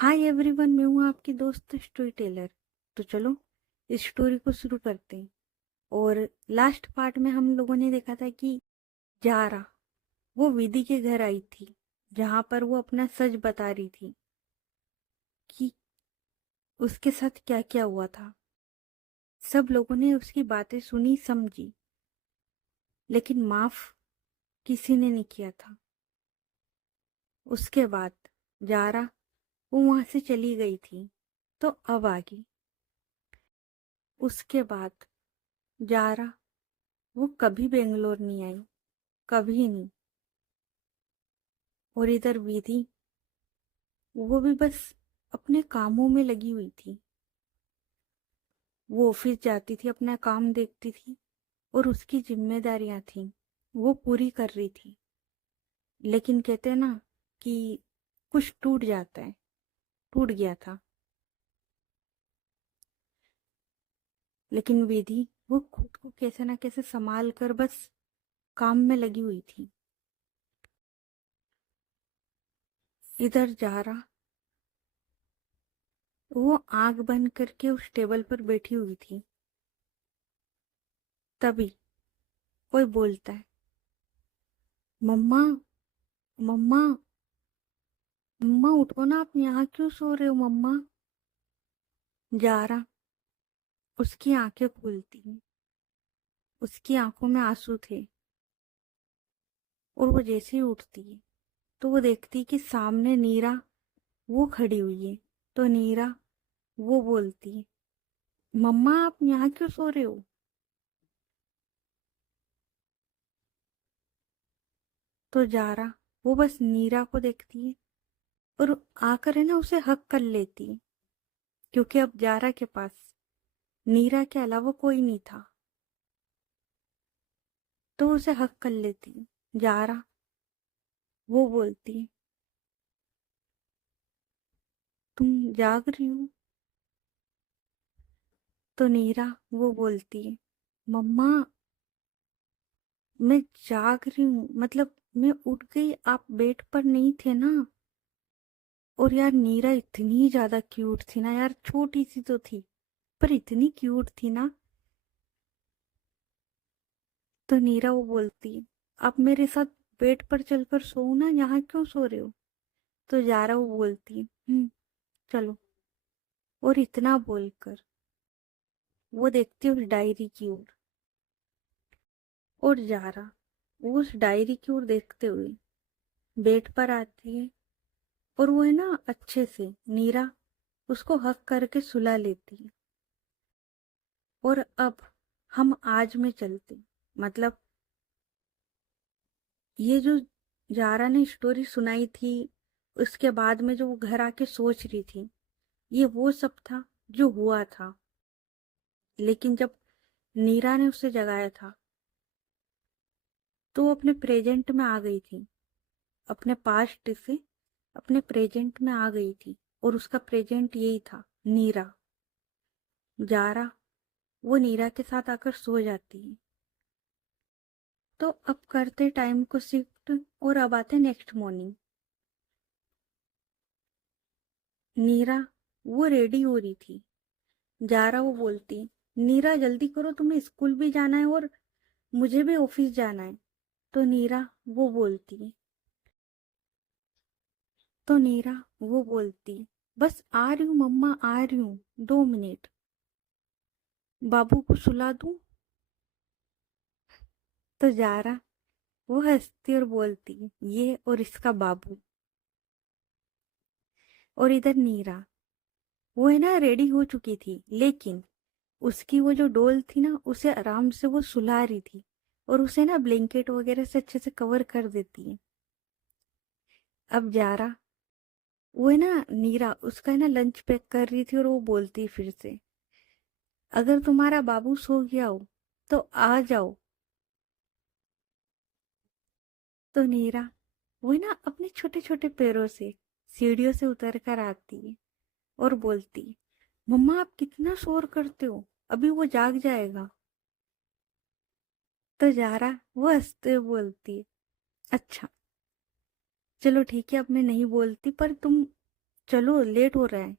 Hi everyone, मैं हूँ आपकी दोस्त स्टोरी टेलर। तो चलो इस स्टोरी को शुरू करते हैं। और लास्ट पार्ट में हम लोगों ने देखा था कि जारा वो विधि के घर आई थी, जहाँ पर वो अपना सच बता रही थी कि उसके साथ क्या क्या हुआ था। सब लोगों ने उसकी बातें सुनी समझी, लेकिन माफ किसी ने नहीं किया था। उसके बाद जारा वो वहां से चली गई थी, तो अब आगे उसके बाद जारा वो कभी बेंगलोर नहीं आई, कभी नहीं। और इधर विधि वो भी बस अपने कामों में लगी हुई थी। वो ऑफिस जाती थी, अपना काम देखती थी और उसकी जिम्मेदारियां थी वो पूरी कर रही थी। लेकिन कहते हैं ना कि कुछ टूट जाता है, टूट गया था। लेकिन विधि वो खुद को कैसे ना कैसे संभाल कर बस काम में लगी हुई थी। इधर जारा वो आंख बंद करके उस टेबल पर बैठी हुई थी। तभी कोई बोलता है, मम्मा, मम्मा, मम्मा उठो ना, आप यहाँ क्यों सो रहे हो मम्मा। जारा उसकी आंखें खुलती हैं, उसकी आंखों में आंसू थे। और वो जैसे ही उठती है तो वो देखती है कि सामने नीरा वो खड़ी हुई है। तो नीरा वो बोलती है, मम्मा आप यहाँ क्यों सो रहे हो। तो जारा वो बस नीरा को देखती है और आकर है ना उसे हक कर लेती है, क्योंकि अब जारा के पास नीरा के अलावा कोई नहीं था। तो उसे हक कर लेती है। जारा वो बोलती है, तुम जाग रही हो। तो नीरा वो बोलती है, मम्मा मैं जाग रही हूँ, मतलब मैं उठ गई, आप बेड पर नहीं थे ना। और यार नीरा इतनी ज्यादा क्यूट थी ना यार, छोटी सी तो थी पर इतनी क्यूट थी ना। तो नीरा वो बोलती है, आप मेरे साथ बेड पर चलकर सो ना, यहाँ क्यों सो रहे हो। तो जारा वो बोलती है, चलो। और इतना बोलकर वो देखती है उस डायरी की ओर। और जारा वो उस डायरी की ओर देखते हुए बेड पर आती है। और वो है ना अच्छे से नीरा उसको हक करके सुला लेती है। और अब हम आज में चलते, मतलब ये जो जारा ने स्टोरी सुनाई थी, उसके बाद में जो वो घर आके सोच रही थी, ये वो सब था जो हुआ था। लेकिन जब नीरा ने उसे जगाया था तो वो अपने प्रेजेंट में आ गई थी, अपने पास्ट से अपने प्रेजेंट में आ गई थी। और उसका प्रेजेंट यही था, नीरा। जारा वो नीरा के साथ आकर सो जाती है। तो अब करते टाइम को शिफ्ट और अब आते नेक्स्ट मॉर्निंग। नीरा वो रेडी हो रही थी। जारा वो बोलती, नीरा जल्दी करो, तुम्हें स्कूल भी जाना है और मुझे भी ऑफिस जाना है। तो नीरा वो बोलती है, तो नीरा वो बोलती, बस आ रही हूँ मम्मा, आ रही हूँ, 2 मिनट, बाबू को सुला दूं। तो जारा वो हंसती और बोलती, ये और इसका बाबू। और इधर नीरा वो है ना रेडी हो चुकी थी, लेकिन उसकी वो जो डॉल थी ना उसे आराम से वो सुला रही थी और उसे ना ब्लैंकेट वगैरह से अच्छे से कवर कर देती है। अब जारा वो है ना नीरा उसका है ना लंच पैक कर रही थी और वो बोलती फिर से, अगर तुम्हारा बाबू सो गया हो तो आ जाओ। तो नीरा वो है ना अपने छोटे छोटे पैरों से सीढ़ियों से उतर कर आती है और बोलती, मम्मा आप कितना शोर करते हो, अभी वो जाग जाएगा। तो जारा वो हंसते हुए बोलती है, अच्छा चलो ठीक है, अब मैं नहीं बोलती, पर तुम चलो लेट हो रहा है।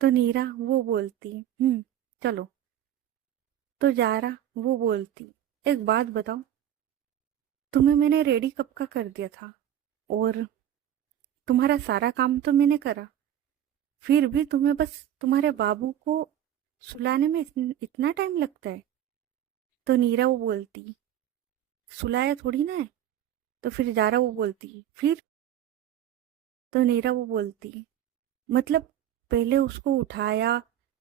तो नीरा वो बोलती, चलो। तो जारा वो बोलती, एक बात बताओ, तुम्हें मैंने रेडी कब का कर दिया था, और तुम्हारा सारा काम तो मैंने करा, फिर भी तुम्हें बस तुम्हारे बाबू को सुलाने में इतना टाइम लगता है। तो नीरा वो बोलती, सुलाया थोड़ी ना है। तो फिर जारा वो बोलती, फिर। तो नीरा वो बोलती, मतलब पहले उसको उठाया,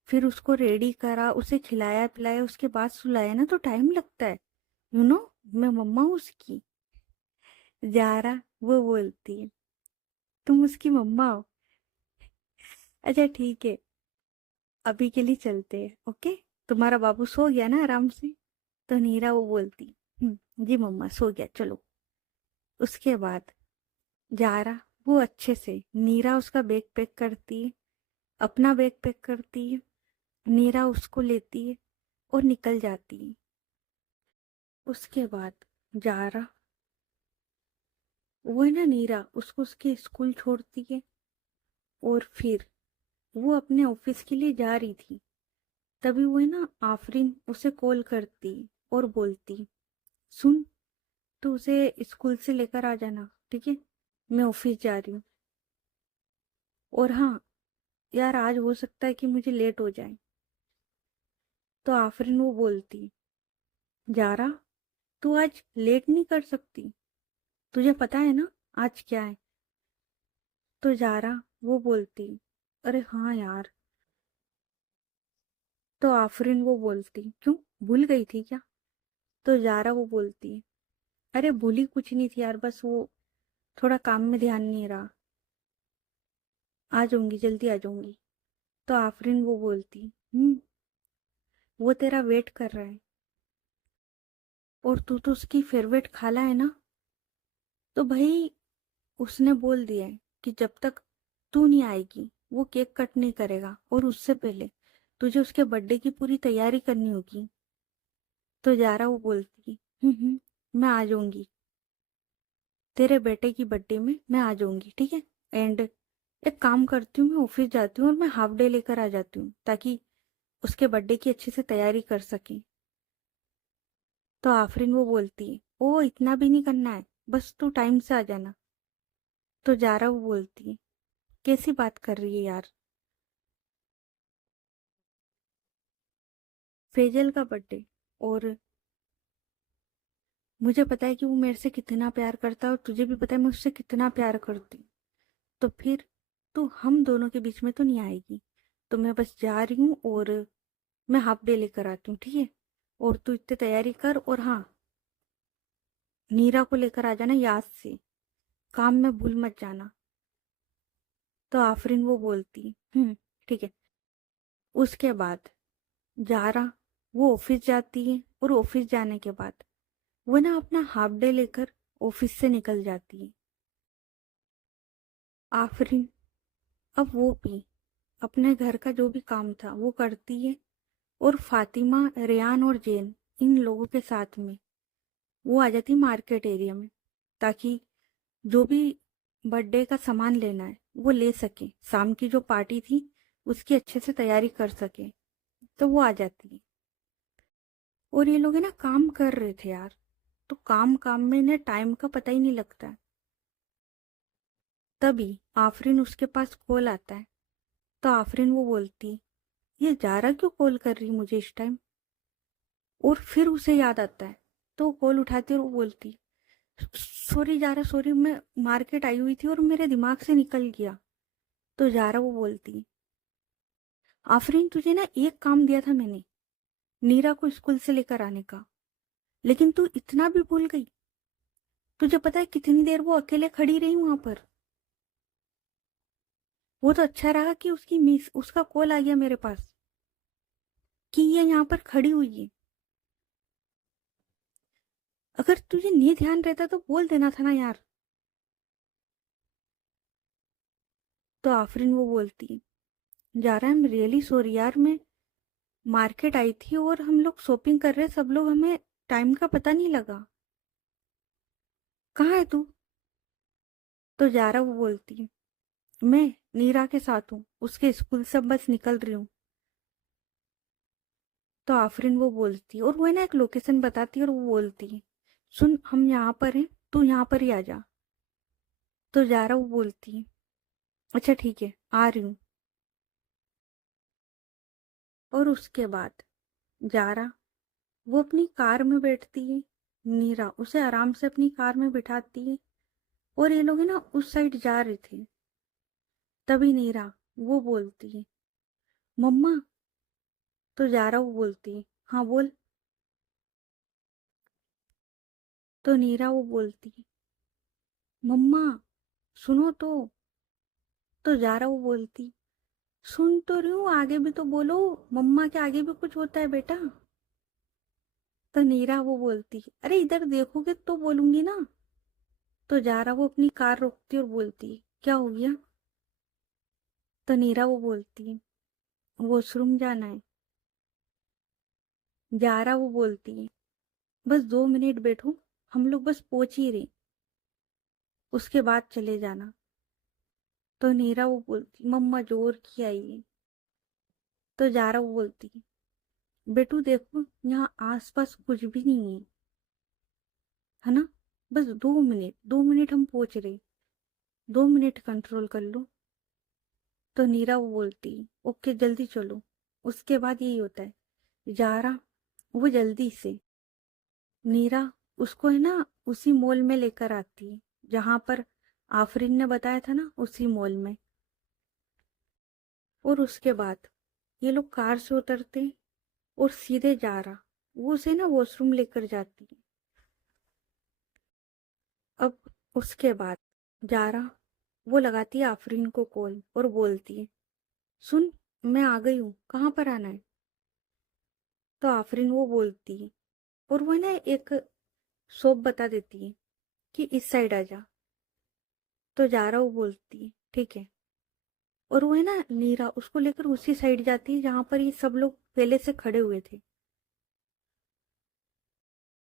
फिर उसको रेडी करा, उसे खिलाया पिलाया, उसके बाद सुलाया ना, तो टाइम लगता है। मैं मम्मा हूँ उसकी। जारा वो बोलती है, तुम उसकी मम्मा हो? अच्छा ठीक है, अभी के लिए चलते हैं, ओके। तुम्हारा बाबू सो गया ना आराम से? तो नीरा वो बोलती, जी मम्मा सो गया, चलो। उसके बाद जारा वो अच्छे से, नीरा उसका बैग पैक करती है, अपना बैग पैक करती है, नीरा उसको लेती है और निकल जाती है। उसके बाद जारा वो है ना, नीरा उसको उसके स्कूल छोड़ती है, और फिर वो अपने ऑफिस के लिए जा रही थी। तभी वो है ना, आफरीन उसे कॉल करती और बोलती, सुन, तो उसे स्कूल से लेकर आ जाना, ठीक है? मैं ऑफिस जा रही हूँ। और हाँ यार, आज हो सकता है कि मुझे लेट हो जाए। तो आफरीन वो बोलती, जारा तू आज लेट नहीं कर सकती, तुझे पता है ना आज क्या है? तो जारा वो बोलती, अरे हाँ यार। तो आफरीन वो बोलती, क्यों, भूल गई थी क्या? तो जारा वो बोलती, अरे भूली कुछ नहीं थी यार, बस वो थोड़ा काम में ध्यान नहीं रहा, आ जाऊंगी, जल्दी आ जाऊंगी। तो आफरीन वो बोलती, वो तेरा वेट कर रहा है, और तू तो उसकी फेवरेट खाला है ना। तो भाई उसने बोल दिया है कि जब तक तू नहीं आएगी वो केक कट नहीं करेगा, और उससे पहले तुझे उसके बर्थडे की पूरी तैयारी करनी होगी। तो जारा वो बोलती, मैं आ जाऊंगी, तेरे बेटे की बर्थडे में मैं आ जाऊंगी, ठीक है। एंड एक काम करती हूँ, मैं ऑफिस जाती हूँ और मैं हाफ डे लेकर आ जाती हूँ, ताकि उसके बर्थडे की अच्छे से तैयारी कर सके। तो आफरीन वो बोलती है, ओ इतना भी नहीं करना है, बस तू टाइम से आ जाना। तो जारा वो बोलती है, कैसी बात कर रही है यार, फेजल का बर्थडे, और मुझे पता है कि वो मेरे से कितना प्यार करता है, और तुझे भी पता है मैं उससे कितना प्यार करती हूँ। तो फिर तू हम दोनों के बीच में तो नहीं आएगी, तो मैं बस जा रही हूँ, और मैं हाफ डे लेकर आती हूँ, ठीक है। और तू इतनी तैयारी कर, और हाँ, नीरा को लेकर आ जाना याद से, काम में भूल मत जाना। तो आफरीन वो बोलती, ठीक है। उसके बाद जारा वो ऑफिस जाती है, और ऑफिस जाने के बाद वो ना अपना हाफ डे लेकर ऑफिस से निकल जाती है। आफरीन अब वो भी अपने घर का जो भी काम था वो करती है, और फातिमा, रेयान और जैन, इन लोगों के साथ में वो आ जाती मार्केट एरिया में, ताकि जो भी बर्थडे का सामान लेना है वो ले सके, शाम की जो पार्टी थी उसकी अच्छे से तैयारी कर सके। तो वो आ जाती है, और ये लोग है ना काम कर रहे थे यार, तो काम काम में इन्हें टाइम का पता ही नहीं लगता। तभी आफरीन उसके पास कॉल आता है। तो आफरीन वो बोलती, ये जारा क्यों कॉल कर रही मुझे इस टाइम? और फिर उसे याद आता है, तो वो कॉल उठाती है और वो बोलती, सॉरी जारा, सॉरी, मैं मार्केट आई हुई थी और मेरे दिमाग से निकल गया। तो जारा वो बोलती, आफरीन तुझे ना एक काम दिया था मैंने, नीरा को स्कूल से लेकर आने का, लेकिन तू इतना भी भूल गई। तुझे पता है कितनी देर वो अकेले खड़ी रही वहां पर? वो तो अच्छा रहा कि उसकी मिस उसका कॉल आ गया मेरे पास कि ये यहाँ पर खड़ी हुई है। अगर तुझे नहीं ध्यान रहता तो बोल देना था ना यार। तो आफरीन वो बोलती, Zara I am really sorry यार, मैं मार्केट आई थी और हम लोग शॉपिंग कर रहे सब लोग, हमें टाइम का पता नहीं लगा। कहाँ है तू? तो जारा वो बोलती है, मैं नीरा के साथ हूँ, उसके स्कूल से बस निकल रही हूँ। तो आफरीन वो बोलती है, और वो है ना एक लोकेशन बताती है, और वो बोलती है, सुन हम यहाँ पर हैं, तू यहाँ पर ही आ जा। तो जारा वो बोलती है, अच्छा ठीक है आ रही हूँ। और उसके बाद जारा वो अपनी कार में बैठती है, नीरा उसे आराम से अपनी कार में बिठाती है, और ये लोग है ना उस साइड जा रहे थे। तभी नीरा वो बोलती है, मम्मा। तो जारा वो बोलती है, हाँ बोल। तो नीरा वो बोलती है, मम्मा सुनो तो जारा वो बोलती, सुन तो रही हूँ, आगे भी तो बोलो, मम्मा के आगे भी कुछ होता है बेटा। तो नीरा वो बोलती, अरे इधर देखोगे तो बोलूंगी ना। तो जारा वो अपनी कार रोकती और बोलती, क्या हो गया। तो नीरा वो बोलती, वॉशरूम जाना है। जारा वो बोलती है, बस 2 मिनट बैठो, हम लोग बस पहुंच ही रहे, उसके बाद चले जाना। तो नीरा वो बोलती, मम्मा जोर की आई है। तो जारा वो बोलती, बेटू देखो यहाँ आसपास कुछ भी नहीं है ना, बस 2 मिनट, 2 मिनट हम पहुंच रहे, 2 मिनट कंट्रोल कर लो। तो नीरा वो बोलती, ओके जल्दी चलो। उसके बाद यही होता है, जारा वो जल्दी से नीरा उसको है ना उसी मॉल में लेकर आती है, जहां पर आफरीन ने बताया था ना, उसी मॉल में। और उसके बाद ये लोग कार से उतरते हैं, और सीधे जारा वो उसे ना वॉशरूम लेकर जाती है। अब उसके बाद जारा वो लगाती है आफरीन को कॉल, और बोलती है, सुन मैं आ गई हूँ, कहाँ पर आना है। तो आफरीन वो बोलती है, और वो ना एक शॉप बता देती है कि इस साइड आ जा। तो जारा वो बोलती है ठीक है, और वो है ना नीरा उसको लेकर उसी साइड जाती है जहां पर ये सब लोग पहले से खड़े हुए थे।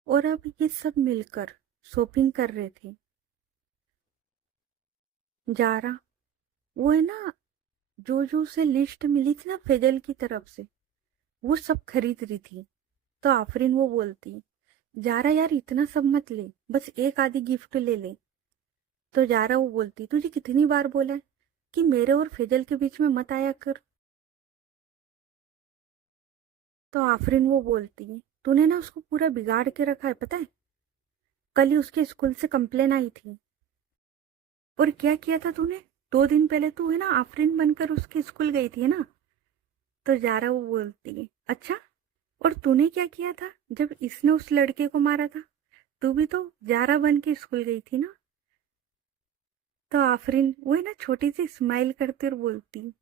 और अब ये सब मिलकर शॉपिंग कर रहे थे। जारा वो है ना जो जो उसे लिस्ट मिली थी ना फैजल की तरफ से, वो सब खरीद रही थी। तो आफरीन वो बोलती, जारा यार इतना सब मत ले, बस एक आधी गिफ्ट ले ले। तो जारा वो बोलती, तुझे कितनी बार बोला है कि मेरे और फैजल के बीच में मत आया कर। तो आफरीन वो बोलती है, तूने ना उसको पूरा बिगाड़ के रखा है पता है, कल ही उसके स्कूल से कंप्लेन आई थी। और क्या किया था तूने, 2 दिन पहले तू है ना आफरीन बनकर उसके स्कूल गई थी ना। तो जारा वो बोलती है, अच्छा, और तूने क्या किया था जब इसने उस लड़के को मारा था, तू भी तो जारा बन के स्कूल गई थी ना। तो आफरीन वो है ना छोटी सी स्माइल करती और बोलती,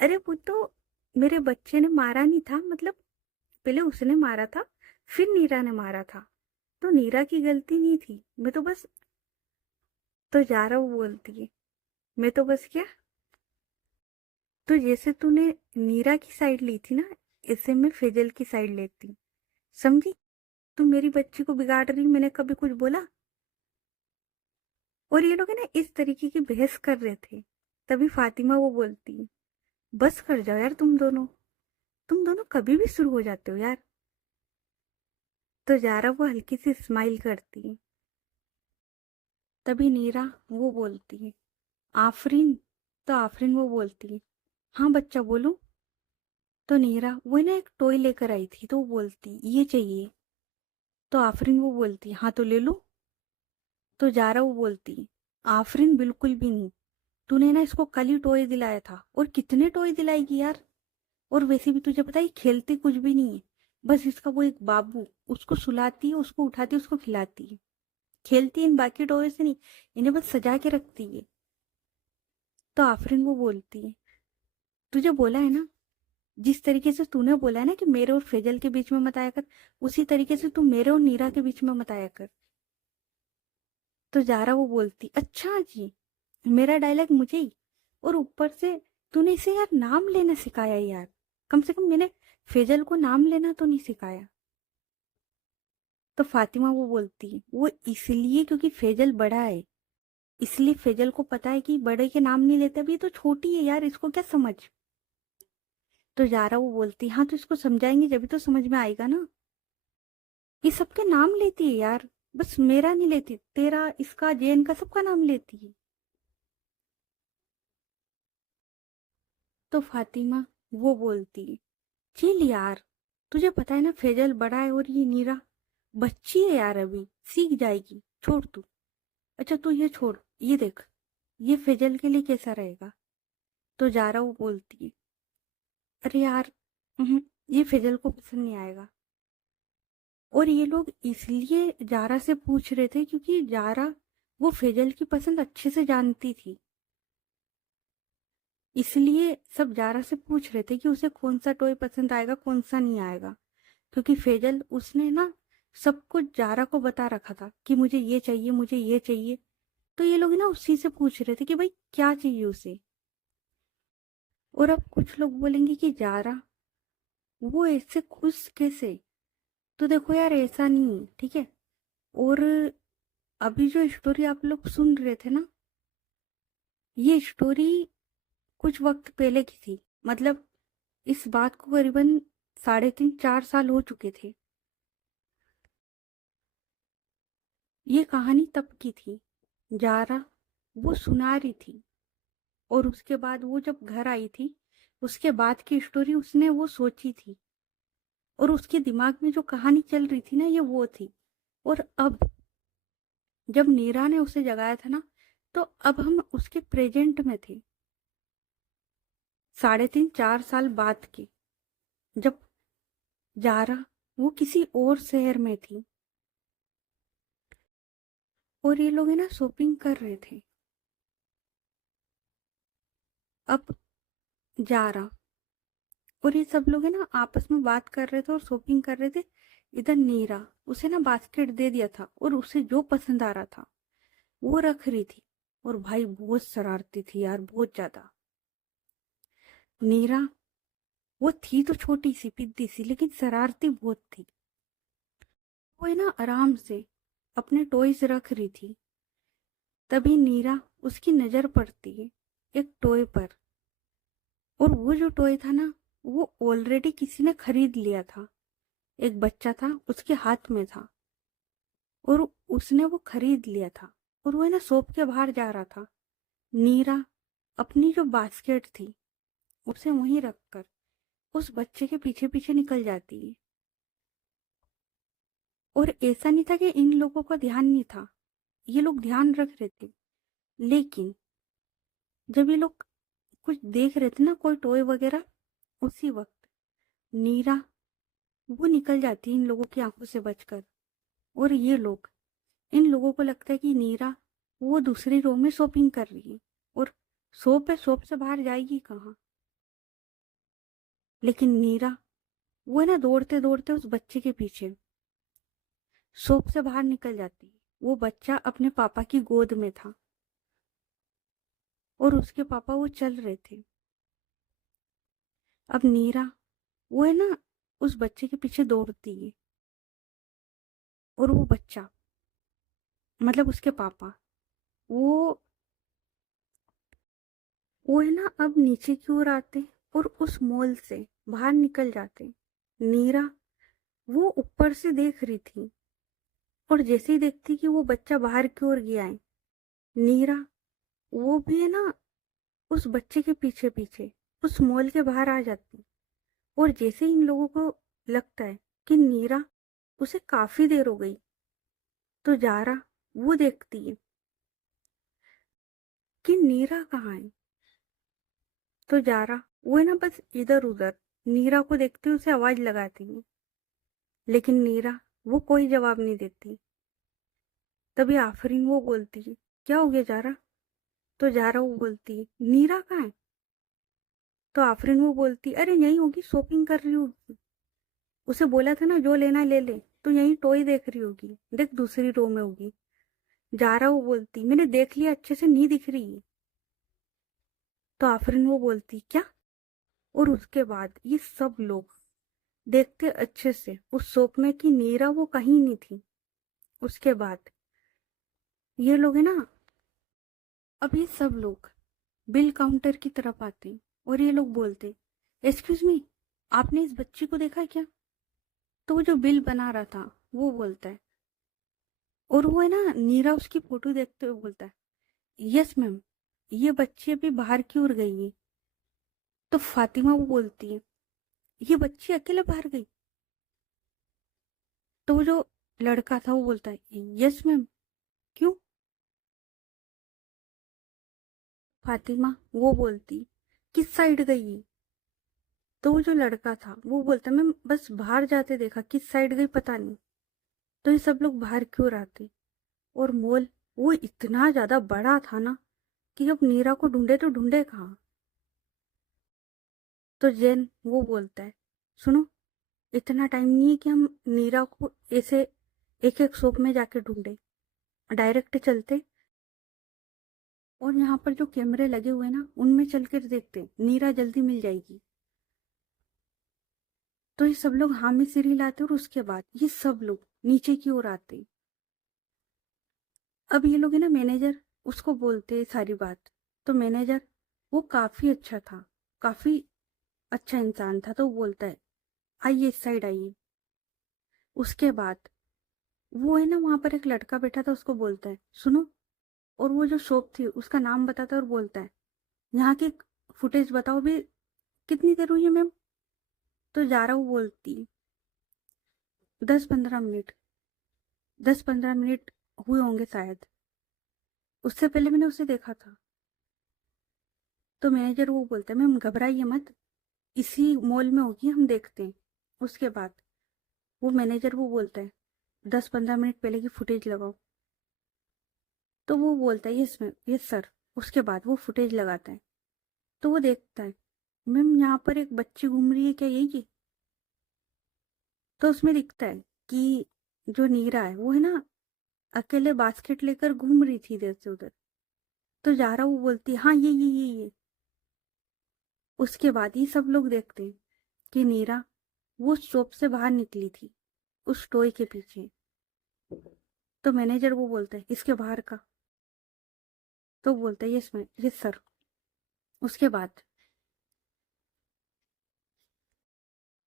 अरे वो तो मेरे बच्चे ने मारा नहीं था, मतलब पहले उसने मारा था, फिर नीरा ने मारा था, तो नीरा की गलती नहीं थी, मैं तो बस। तो जारा वो बोलती है, मैं तो बस क्या, तो जैसे तूने नीरा की साइड ली थी ना, ऐसे मैं फेजल की साइड लेती, समझी। तू मेरी बच्ची को बिगाड़ रही, मैंने कभी कुछ बोला। और ये लोग है ना इस तरीके की बहस कर रहे थे। तभी फातिमा वो बोलती, बस कर जाओ यार, तुम दोनों कभी भी शुरू हो जाते हो यार। तो जारा वो हल्की सी स्माइल करती है। तभी नीरा वो बोलती है, आफरीन। तो आफरीन वो बोलती है, हाँ बच्चा बोलो। तो नीरा वो ना एक टॉय लेकर आई थी, तो वो बोलती ये चाहिए। तो आफरीन वो बोलती हाँ तो ले लो। तो जारा वो बोलती, आफरीन बिल्कुल भी नहीं, तूने ना इसको कल ही टॉय दिलाया था, और कितने टॉय दिलाएगी यार। और वैसे भी तुझे पता है खेलती कुछ भी नहीं है, बस इसका वो एक बाबू, उसको सुलाती है, उसको उठाती है, उसको खिलाती है, खेलती है इन बाकी टॉय से नहीं, इन्हें बस सजा के रखती है। तो आफरीन वो बोलती है, तुझे बोला है ना, जिस तरीके से तूने बोला है ना कि मेरे और फैजल के बीच में मत आया कर, उसी तरीके से तू मेरे और नीरा के बीच में मत आया कर। तो जारा वो बोलती, अच्छा जी, मेरा डायलॉग मुझे ही, और ऊपर से तूने इसे यार नाम लेना सिखाया यार, कम से कम मैंने फैजल को नाम लेना तो नहीं सिखाया। तो फातिमा वो बोलती है, वो इसलिए क्योंकि फैजल बड़ा है, इसलिए फेजल को पता है कि बड़े के नाम नहीं लेते, अभी ये तो छोटी है यार, इसको क्या समझ। तो जारा वो बोलती, हाँ तो इसको समझाएंगे जब भी तो समझ में आएगा ना। ये सबके नाम लेती है यार, बस मेरा नहीं लेती, तेरा, इसका, जैन का, सबका नाम लेती है। तो फातिमा वो बोलती है, चिल यार, तुझे पता है ना फेजल बड़ा है और ये नीरा बच्ची है यार, अभी सीख जाएगी, छोड़ तू। अच्छा तू ये छोड़, ये देख, ये फेजल के लिए कैसा रहेगा। तो जारा वो बोलती है, अरे यार, ये फेजल को पसंद नहीं आएगा। और ये लोग इसलिए जारा से पूछ रहे थे क्योंकि जारा वो फेजल की पसंद अच्छे से जानती थी, इसलिए सब जारा से पूछ रहे थे कि उसे कौन सा टॉय पसंद आएगा कौन सा नहीं आएगा। क्योंकि फेजल उसने ना सब कुछ जारा को बता रखा था कि मुझे ये चाहिए, मुझे ये चाहिए। तो ये लोग ना उसी से पूछ रहे थे कि भाई क्या चाहिए उसे। और अब कुछ लोग बोलेंगे कि जारा वो ऐसे खुश कैसे। तो देखो यार, ऐसा नहीं, ठीक है। और अभी जो स्टोरी आप लोग सुन रहे थे ना, ये स्टोरी कुछ वक्त पहले की थी। मतलब इस बात को करीबन 3.5-4 साल हो चुके थे। ये कहानी तब की थी, जारा वो सुना रही थी। और उसके बाद वो जब घर आई थी, उसके बाद की स्टोरी उसने वो सोची थी। और उसके दिमाग में जो कहानी चल रही थी ना, ये वो थी। और अब जब नीरा ने उसे जगाया था ना, तो अब हम उसके प्रेजेंट में थे, 3.5-4 साल बाद के, जब जारा वो किसी और शहर में थी। और ये लोग है ना शॉपिंग कर रहे थे। अब जारा और ये सब लोग है ना आपस में बात कर रहे थे और शॉपिंग कर रहे थे। इधर नीरा, उसे ना बास्केट दे दिया था और उसे जो पसंद आ रहा था वो रख रही थी। और भाई बहुत शरारती थी यार, बहुत ज्यादा। नीरा वो थी तो छोटी सी पिद्दी सी, लेकिन शरारती बहुत थी। वो है ना आराम से अपने टॉयज रख रही थी। तभी नीरा, उसकी नजर पड़ती है एक टॉय पर। और वो जो टॉय था ना, वो ऑलरेडी किसी ने खरीद लिया था। एक बच्चा था, उसके हाथ में था। और उसने वो खरीद लिया था। और वो है ना शॉप के बाहर जा रहा था। नीरा अपनी जो बास्केट थी उसे वहीं रखकर उस बच्चे के पीछे पीछे निकल जाती है। और ऐसा नहीं था कि इन लोगों का ध्यान नहीं था, ये लोग ध्यान रख रहे थे। लेकिन जब ये लोग कुछ देख रहे थे ना, कोई टॉय वगैरह, उसी वक्त नीरा वो निकल जाती है इन लोगों की आंखों से बचकर। और ये लोग, इन लोगों को लगता है कि नीरा वो दूसरी रो में शॉपिंग कर रही है और शॉप है, शॉप से बाहर जाएगी कहाँ। लेकिन नीरा वो है ना दौड़ते दौड़ते उस बच्चे के पीछे शॉप से बाहर निकल जाती है। वो बच्चा अपने पापा की गोद में था और उसके पापा वो चल रहे थे। अब नीरा वो है ना उस बच्चे के पीछे दौड़ती है। और वो बच्चा, मतलब उसके पापा, वो वो है ना अब नीचे की ओर आते और उस मॉल से बाहर निकल जाते। नीरा वो ऊपर से देख रही थी और जैसे ही देखती कि वो बच्चा बाहर की ओर गया है, नीरा वो भी है ना उस बच्चे के पीछे पीछे उस मॉल के बाहर आ जाती। और जैसे ही इन लोगों को लगता है कि नीरा उसे काफी देर हो गई, तो जारा वो देखती है कि नीरा कहाँ है। तो जारा वो है ना बस इधर उधर नीरा को देखती, उसे आवाज लगाती है। लेकिन नीरा वो कोई जवाब नहीं देती। तभी आफरीन वो बोलती है, क्या हो गया जारा। तो जारा वो बोलती है, नीरा कहाँ है। तो आफरीन वो बोलती, अरे यहीं होगी, शॉपिंग कर रही होगी। उसे बोला था ना जो लेना ले ले, तो यहीं टॉय देख रही होगी, देख दूसरी रो में होगी। जारा वो बोलती, मैंने देख लिया, अच्छे से नहीं दिख रही। तो आफरीन वो बोलती, क्या। और उसके बाद ये सब लोग देखते अच्छे से उस शॉप में कि नीरा वो कहीं नहीं थी। उसके बाद ये लोग है ना अब ये सब लोग बिल काउंटर की तरफ आते हैं और ये लोग बोलते, एक्सक्यूज मी, आपने इस बच्ची को देखा क्या? तो वो जो बिल बना रहा था वो बोलता है, और वो है ना, नीरा उसकी फोटो देखते हुए बोलता है, यस मैम, ये बच्ची अभी बाहर की ओर गई है। तो फातिमा वो बोलती है, ये बच्ची अकेले बाहर गई? तो वो जो लड़का था वो बोलता है, यस मैम, क्यों? फातिमा वो बोलती, किस साइड गई? तो वो जो लड़का था वो बोलता, मैं बस बाहर जाते देखा, किस साइड गई पता नहीं। तो ये सब लोग बाहर क्यों आते? और मॉल वो इतना ज्यादा बड़ा था ना कि अब नीरा को ढूंढे तो ढूंढे कहाँ। तो जैन वो बोलता है, सुनो, इतना टाइम नहीं है कि हम नीरा को ऐसे एक एक शॉप में जाके ढूंढे, डायरेक्ट चलते और यहाँ पर जो कैमरे लगे हुए हैं ना उनमें चल कर देखते, नीरा जल्दी मिल जाएगी। तो ये सब लोग हामी सिर हिलाते और उसके बाद ये सब लोग नीचे की ओर आते। अब ये लोग है ना, मैनेजर उसको बोलते सारी बात। तो मैनेजर वो काफी अच्छा था, काफी अच्छा इंसान था, तो वो बोलता है, आइए इस साइड आइए। उसके बाद वो है ना, वहां पर एक लड़का बैठा था, उसको बोलता है, सुनो, और वो जो शॉप थी उसका नाम बताता है और बोलता है, यहाँ की फुटेज बताओ भी, कितनी देर हुई है मैम? तो जारा वो बोलती, 10-15 मिनट, 10-15 मिनट हुए होंगे शायद, उससे पहले मैंने उसे देखा था। तो मैनेजर वो बोलता है, मैम घबराइए मत, इसी मॉल में होगी, हम देखते हैं। उसके बाद वो मैनेजर वो बोलता है, 10-15 मिनट पहले की फुटेज लगाओ। तो वो बोलता है, यस मैम, यस सर। उसके बाद वो फुटेज लगाता है। तो वो देखता है, मैम यहाँ पर एक बच्ची घूम रही है, क्या यही? तो उसमें दिखता है कि जो नीरा है वो है ना, अकेले बास्केट लेकर घूम रही थी इधर से उधर। तो जारा वो बोलती है, हाँ ये। उसके बाद ये सब लोग देखते हैं कि नीरा वो शॉप से बाहर निकली थी उस टॉय के पीछे। तो मैनेजर वो बोलता है, इसके बाहर का? तो बोलता है, यस मैम, यस सर। उसके बाद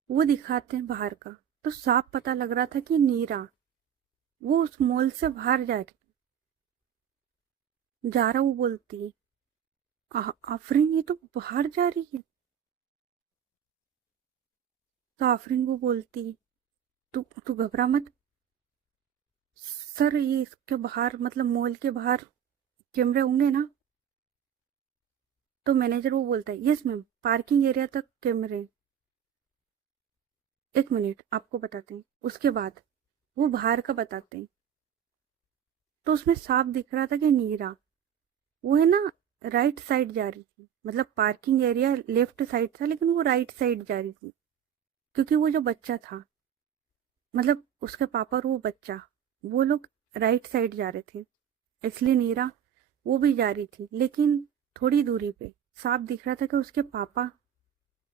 वो दिखाते हैं बाहर का। तो साफ पता लग रहा था कि नीरा वो उस मॉल से बाहर जा रही। जारा वो बोलती है, आफरीन ये तो बाहर जा रही है। तो आफरीन वो बोलती है, तू तू घबरा मत सर, ये इसके बाहर मतलब मॉल के बाहर कैमरे होंगे ना? तो मैनेजर वो बोलता है, यस मैम, पार्किंग एरिया तक कैमरे। एक मिनट आपको बताते हैं। उसके बाद वो बाहर का बताते हैं। तो उसमें साफ दिख रहा था कि नीरा वो है ना, राइट साइड जा रही थी, मतलब पार्किंग एरिया लेफ्ट साइड था लेकिन वो राइट साइड जा रही थी। क्योंकि वो जो बच्चा था, मतलब उसके पापा और वो बच्चा, वो लोग राइट साइड जा रहे थे, इसलिए नीरा वो भी जा रही थी, लेकिन थोड़ी दूरी पे साफ दिख रहा था कि उसके पापा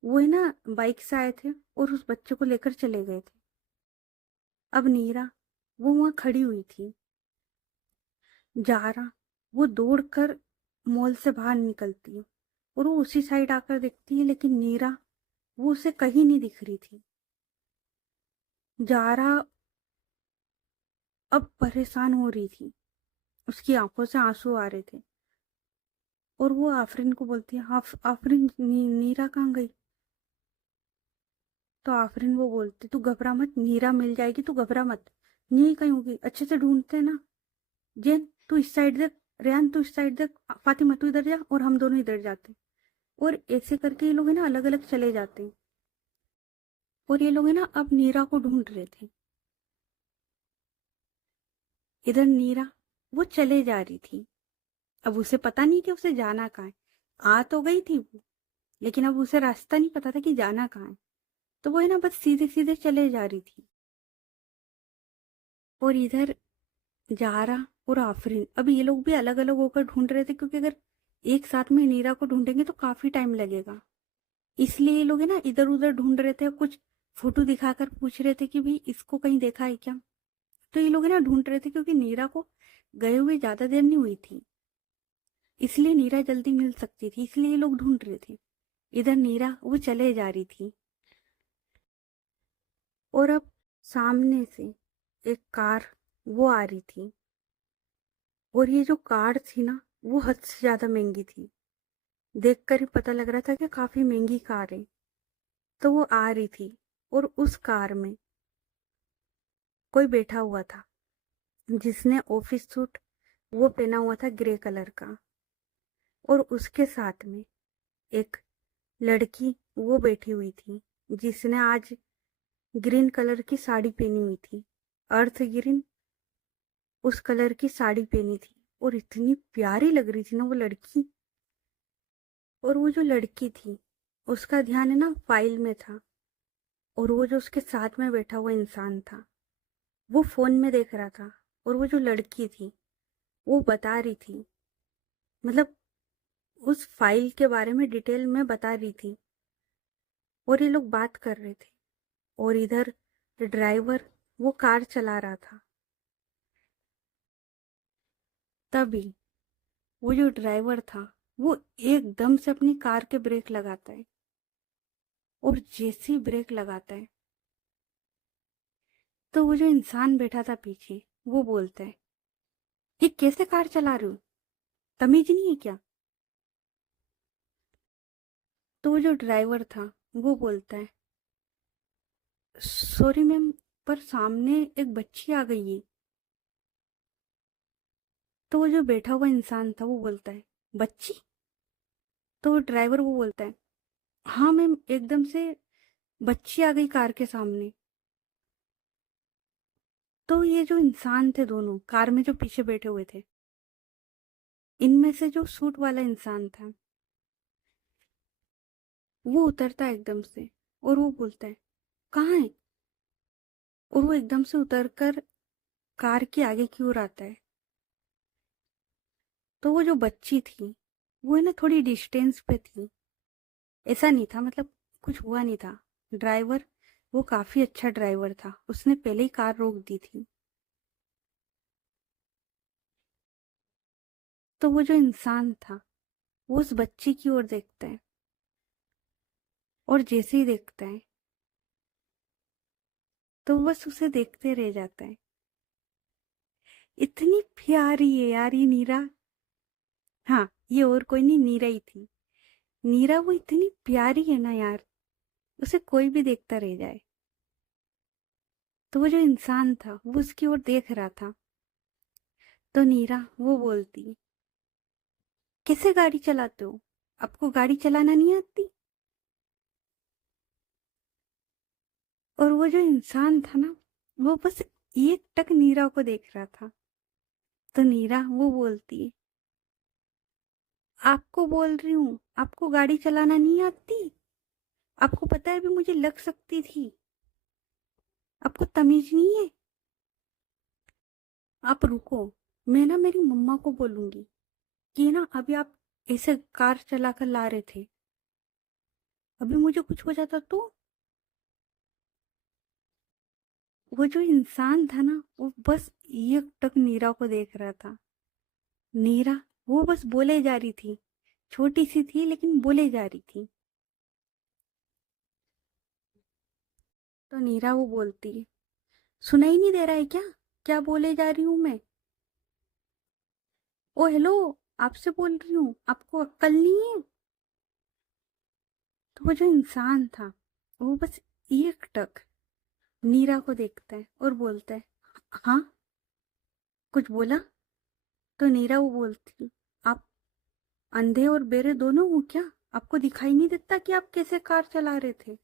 वो है ना बाइक से आए थे और उस बच्चे को लेकर चले गए थे। अब नीरा वो वहां खड़ी हुई थी। जारा वो दौड़कर मॉल से बाहर निकलती है और वो उसी साइड आकर देखती है, लेकिन नीरा वो उसे कहीं नहीं दिख रही थी। जारा अब परेशान हो रही थी, उसकी आंखों से आंसू आ रहे थे। और वो आफरीन को बोलती है, आफरीन नीरा कहाँ गई? तो आफरीन वो बोलती, तू घबरा मत, नीरा मिल जाएगी, तू घबरा मत, नहीं कहीं होगी, अच्छे से ढूंढते हैं ना। जैन तू इस साइड देख, रेहान तू इस साइड देख, फातिमा तू इधर जा, और हम दोनों इधर जाते हैं। और ऐसे करके ये लोग है ना अलग अलग चले जाते हैं। और ये लोग है ना अब नीरा को ढूंढ रहे थे। इधर नीरा वो चले जा रही थी। अब उसे पता नहीं कि उसे जाना कहाँ है। आ तो गई थी वो, लेकिन अब उसे रास्ता नहीं पता था कि जाना कहाँ है। तो वो है ना बस सीधे सीधे चले जा रही थी। और इधर जारा और आफरीन अब ये लोग भी अलग अलग होकर ढूंढ रहे थे, क्योंकि अगर एक साथ में नीरा को ढूंढेंगे तो काफी टाइम लगेगा। इसलिए ये लोग है ना इधर उधर ढूंढ रहे थे, कुछ फोटो दिखाकर पूछ रहे थे कि भाई इसको कहीं देखा है क्या। तो ये लोग है ना ढूंढ रहे थे, क्योंकि नीरा को गए हुए ज्यादा देर नहीं हुई थी। इसलिए नीरा जल्दी मिल सकती थी, इसलिए ये लोग ढूंढ रहे थे। इधर नीरा वो चले जा रही थी और अब सामने से एक कार वो आ रही थी, और ये जो कार थी ना वो हद से ज्यादा महंगी थी। देखकर ही पता लग रहा था कि काफी महंगी कार है। तो वो आ रही थी और उस कार में कोई बैठा हुआ था जिसने ऑफिस सूट वो पहना हुआ था ग्रे कलर का, और उसके साथ में एक लड़की वो बैठी हुई थी जिसने आज ग्रीन कलर की साड़ी पहनी हुई थी, अर्थ ग्रीन उस कलर की साड़ी पहनी थी, और इतनी प्यारी लग रही थी ना वो लड़की। और वो जो लड़की थी उसका ध्यान है ना फाइल में था, और वो जो उसके साथ में बैठा हुआ इंसान था वो फोन में देख रहा था, और वो जो लड़की थी वो बता रही थी, मतलब उस फाइल के बारे में डिटेल में बता रही थी, और ये लोग बात कर रहे थे। और इधर ड्राइवर वो कार चला रहा था। तभी वो जो ड्राइवर था वो एकदम से अपनी कार के ब्रेक लगाता है, और जैसे ही ब्रेक लगाता है तो वो जो इंसान बैठा था पीछे वो बोलता है, ये कैसे कार चला रहे हो, तमीज नहीं है क्या? तो वो जो ड्राइवर था वो बोलता है, सॉरी मैम, पर सामने एक बच्ची आ गई है। तो वो जो बैठा हुआ इंसान था वो बोलता है, बच्ची? तो वो ड्राइवर वो बोलता है, हाँ मैम, एकदम से बच्ची आ गई कार के सामने। तो ये जो इंसान थे दोनों कार में जो पीछे बैठे हुए थे, इनमें से जो सूट वाला इंसान था वो उतरता है एकदम से, और वो बोलता है, कहाँ है? और वो एकदम से उतरकर कार के आगे की ओर आता है। तो वो जो बच्ची थी वो है ना थोड़ी डिस्टेंस पे थी, ऐसा नहीं था, मतलब कुछ हुआ नहीं था। ड्राइवर वो काफी अच्छा ड्राइवर था, उसने पहले ही कार रोक दी थी। तो वो जो इंसान था वो उस बच्ची की ओर देखता है, और जैसे ही देखता है तो बस उसे देखते रह जाता है। इतनी प्यारी है यार ये नीरा। हाँ, ये और कोई नहीं, नीरा ही थी। नीरा वो इतनी प्यारी है ना यार, उसे कोई भी देखता रह जाए। तो वो जो इंसान था वो उसकी ओर देख रहा था। तो नीरा वो बोलती, कैसे गाड़ी चलाते हो, आपको गाड़ी चलाना नहीं आती? और वो जो इंसान था ना वो बस एक टक नीरा को देख रहा था। तो नीरा वो बोलती है, आपको बोल रही हूँ, आपको गाड़ी चलाना नहीं आती? आपको पता है अभी मुझे लग सकती थी, आपको तमीज नहीं है? आप रुको, मैं ना मेरी मम्मा को बोलूंगी कि ना अभी आप ऐसे कार चला कर ला रहे थे, अभी मुझे कुछ हो जाता तो? वो जो इंसान था ना वो बस एक टक नीरा को देख रहा था। नीरा वो बस बोले जा रही थी, छोटी सी थी लेकिन बोले जा रही थी। तो नीरा वो बोलती है, सुनाई नहीं दे रहा है क्या, क्या बोले जा रही हूं मैं? ओ हेलो, आपसे बोल रही हूँ, आपको अक्ल नहीं है? तो वो जो इंसान था वो बस एक टक नीरा को देखता है और बोलता है, हाँ, कुछ बोला? तो नीरा वो बोलती, आप अंधे और बेरे दोनों हो क्या, आपको दिखाई नहीं देता कि आप कैसे कार चला रहे थे?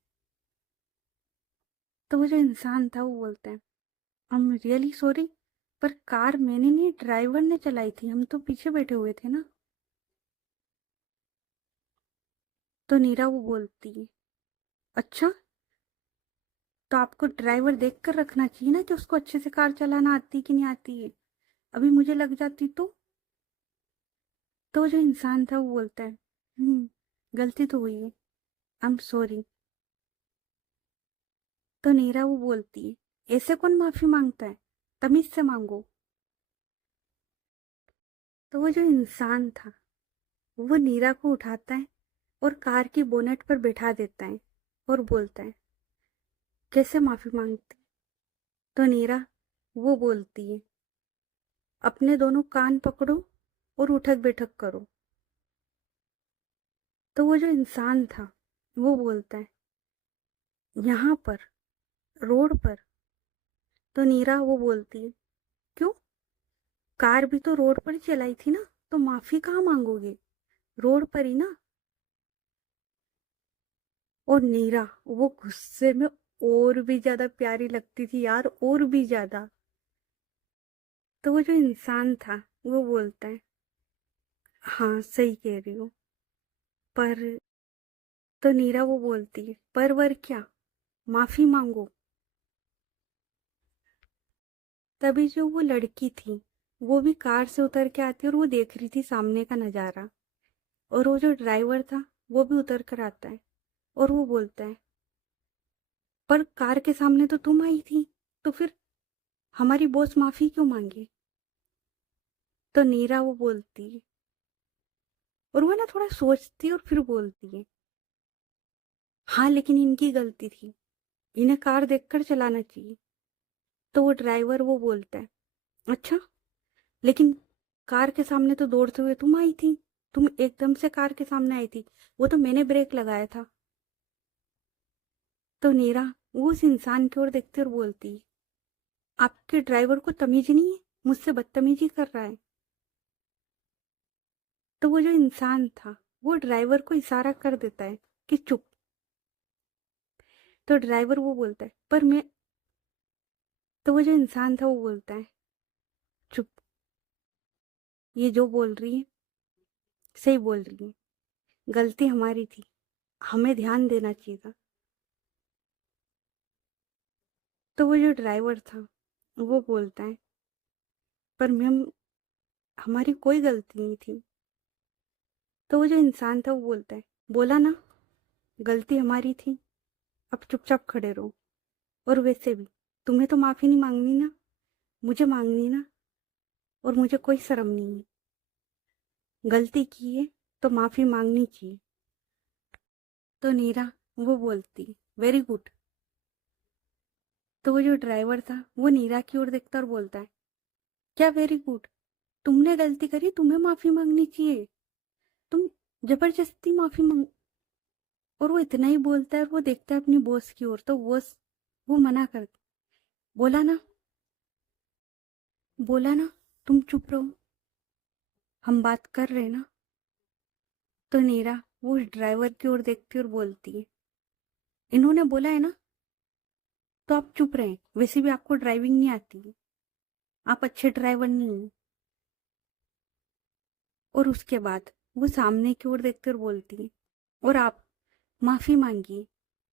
तो वो जो इंसान था वो बोलता है, आई एम रियली सॉरी, पर कार मैंने नहीं, ड्राइवर ने चलाई थी, हम तो पीछे बैठे हुए थे ना। तो नीरा वो बोलती है, अच्छा, तो आपको ड्राइवर देख कर रखना चाहिए ना कि उसको अच्छे से कार चलाना आती कि नहीं आती है, अभी मुझे लग जाती तो? तो जो इंसान था वो बोलता है, गलती तो हुई है, आई एम सॉरी। तो नीरा वो बोलती है, ऐसे कौन माफी मांगता है, तमीज से मांगो। तो वो जो इंसान था वो नीरा को उठाता है और कार की बोनेट पर बिठा देता है और बोलता है, कैसे माफी मांगती? तो नीरा वो बोलती है, अपने दोनों कान पकड़ो और उठक बैठक करो। तो वो जो इंसान था वो बोलता है, यहाँ पर, रोड पर? तो नीरा वो बोलती है, क्यों? कार भी तो रोड पर ही चलाई थी ना, तो माफी कहाँ मांगोगे? रोड पर ही ना। और नीरा वो गुस्से में और भी ज्यादा प्यारी लगती थी यार, और भी ज्यादा। तो वो जो इंसान था वो बोलता है, हाँ सही कह रही हो, पर। तो नीरा वो बोलती है, पर वर क्या? माफी मांगो। तभी जो वो लड़की थी वो भी कार से उतर के आती है और वो देख रही थी सामने का नजारा। और वो जो ड्राइवर था वो भी उतर कर आता है और वो बोलता है, पर कार के सामने तो तुम आई थी, तो फिर हमारी बॉस माफी क्यों मांगे? तो नीरा वो बोलती है, और वो ना थोड़ा सोचती है और फिर बोलती है, हाँ लेकिन इनकी गलती थी, इन्हें कार देखकर चलाना चाहिए। तो वो ड्राइवर वो बोलता है, अच्छा, लेकिन कार के सामने तो दौड़ते हुए तुम आई थी, तुम एकदम से कार के सामने आई थी, वो तो मैंने ब्रेक लगाया था। तो नीरा वो उस इंसान की ओर देखती और बोलती, आपके ड्राइवर को तमीज नहीं है, मुझसे बदतमीजी कर रहा है। तो वो जो इंसान था वो ड्राइवर को इशारा कर देता है कि चुप। तो ड्राइवर वो बोलता है, पर मैं। तो वो जो इंसान था वो बोलता है, चुप, ये जो बोल रही है सही बोल रही है, गलती हमारी थी, हमें ध्यान देना चाहिए था। तो वो जो ड्राइवर था वो बोलता है, पर मैम, हमारी कोई गलती नहीं थी। तो वो जो इंसान था वो बोलता है, बोला ना, गलती हमारी थी, अब चुपचाप खड़े रहो। और वैसे भी तुम्हें तो माफी नहीं मांगनी ना, मुझे मांगनी ना, और मुझे कोई शर्म नहीं है, गलती की है तो माफी मांगनी चाहिए। तो नीरा वो बोलती, वेरी गुड। तो वो जो ड्राइवर था वो नीरा की ओर देखता और बोलता है, क्या वेरी गुड? तुमने गलती करी, तुम्हें माफी मांगनी चाहिए, तुम जबरदस्ती माफी मांग। और वो इतना ही बोलता है और वो देखता है अपनी बॉस की ओर, तो बॉस वो मना कर, बोला ना, बोला ना, तुम चुप रहो, हम बात कर रहे ना। तो नीरा वो उस ड्राइवर की ओर देखती और बोलती है, इन्होंने बोला है ना, तो आप चुप रहे, वैसे भी आपको ड्राइविंग नहीं आती, आप अच्छे ड्राइवर नहीं हैं। और उसके बाद वो सामने की ओर देखते और बोलती है, और आप माफी मांगिए,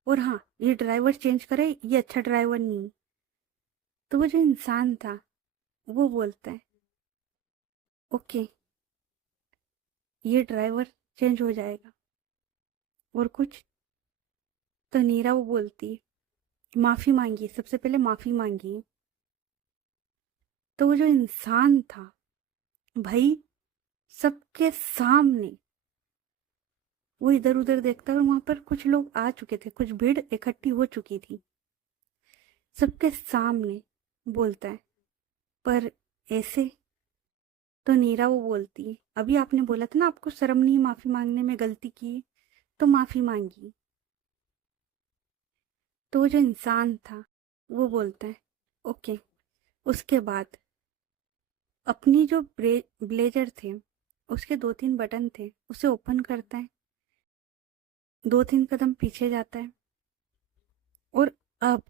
और हाँ, ये ड्राइवर चेंज करे, ये अच्छा ड्राइवर नहीं है। तो वो जो इंसान था वो बोलता है, ओके, ये ड्राइवर चेंज हो जाएगा। और कुछ? तो नीरा वो बोलती है, माफी मांगिए, सबसे पहले माफी मांगिए। तो वो जो इंसान था भाई, सबके सामने वो इधर उधर देखता, और वहां पर कुछ लोग आ चुके थे, कुछ भीड़ इकट्ठी हो चुकी थी, सबके सामने बोलता है, पर ऐसे? तो नीरा वो बोलती है, अभी आपने बोला था ना आपको शर्म नहीं माफी मांगने में, गलती की है, तो माफी मांगी। तो वो जो इंसान था वो बोलता है, ओके। उसके बाद अपनी जो ब्लेजर थे उसके दो तीन बटन थे, उसे ओपन करता है, दो तीन कदम पीछे जाता है, और अब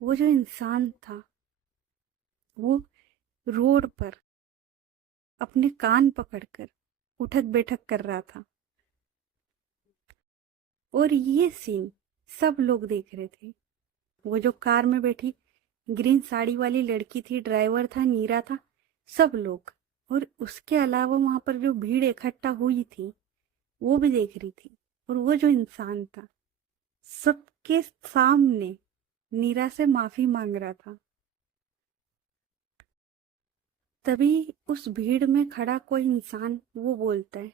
वो जो इंसान था वो रोड पर अपने कान पकड़कर उठक बैठक कर रहा था। और ये सीन सब लोग देख रहे थे। वो जो कार में बैठी ग्रीन साड़ी वाली लड़की थी, ड्राइवर था, नीरा था, सब लोग। और उसके अलावा वहां पर जो भीड़ इकट्ठा हुई थी वो भी देख रही थी। और वो जो इंसान था सबके सामने नीरा से माफी मांग रहा था। तभी उस भीड़ में खड़ा कोई इंसान वो बोलता है,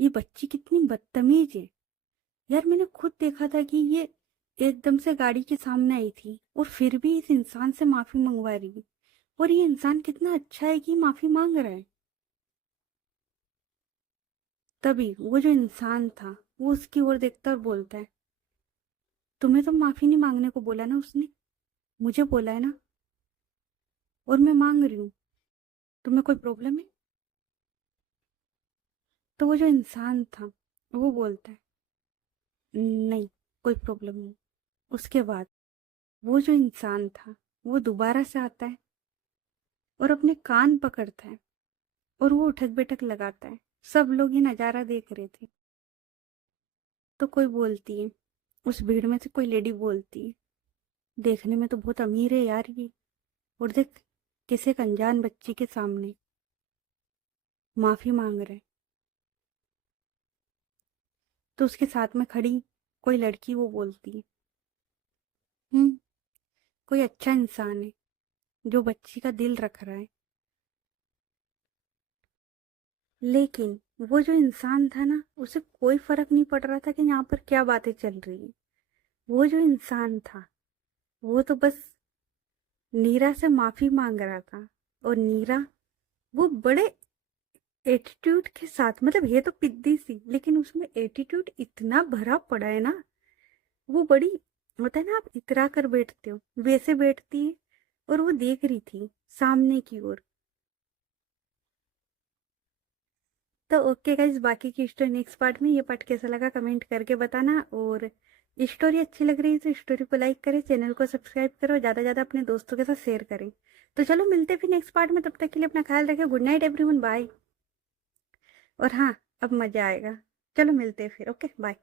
ये बच्ची कितनी बदतमीज है। यार मैंने खुद देखा था कि ये एकदम से गाड़ी के सामने आई थी और फिर भी इस इंसान से माफी मंगवा रही है। और ये इंसान कितना अच्छा है कि माफी मांग रहा है। तभी वो जो इंसान था वो उसकी ओर देखता और बोलता है, तुम्हें तो माफी नहीं मांगने को बोला ना उसने, मुझे बोला है ना, और मैं मांग रही हूँ। तुम्हें कोई प्रॉब्लम है? तो वो जो इंसान था वो बोलता है, नहीं, कोई प्रॉब्लम नहीं। उसके बाद वो जो इंसान था वो दोबारा से आता है और अपने कान पकड़ता है और वो उठक बैठक लगाता है। सब लोग ये नज़ारा देख रहे थे। तो कोई बोलती है, उस भीड़ में से कोई लेडी बोलती है, देखने में तो बहुत अमीर है यार ये, और देख किसी एक अनजान बच्ची के सामने माफी मांग रहे। तो उसके साथ में खड़ी कोई लड़की वो बोलती है, हम्म, कोई अच्छा इंसान है जो बच्ची का दिल रख रहा है। लेकिन वो जो इंसान था ना उसे कोई फर्क नहीं पड़ रहा था कि यहाँ पर क्या बातें चल रही है। वो जो इंसान था वो तो बस नीरा से माफी मांग रहा था। और नीरा वो बड़े एटीट्यूड के साथ, मतलब ये तो पिद्दी सी, लेकिन उसमें एटीट्यूड इतना भरा पड़ा है ना। वो बड़ी, होता है ना आप इतरा कर बैठते हो वैसे बैठती है। और वो देख रही थी सामने की ओर। तो ओके गाइज, बाकी की स्टोरी नेक्स्ट पार्ट में। ये पार्ट कैसा लगा कमेंट करके बताना। और स्टोरी अच्छी लग रही है तो स्टोरी को लाइक करें, चैनल को सब्सक्राइब करो, ज़्यादा ज़्यादा अपने दोस्तों के साथ शेयर करें। तो चलो मिलते हैं फिर नेक्स्ट पार्ट में, तब तक के लिए अपना ख्याल रखें। Good night everyone, bye. और हाँ, अब मज़ा आएगा। चलो मिलते हैं फिर, ओके बाय।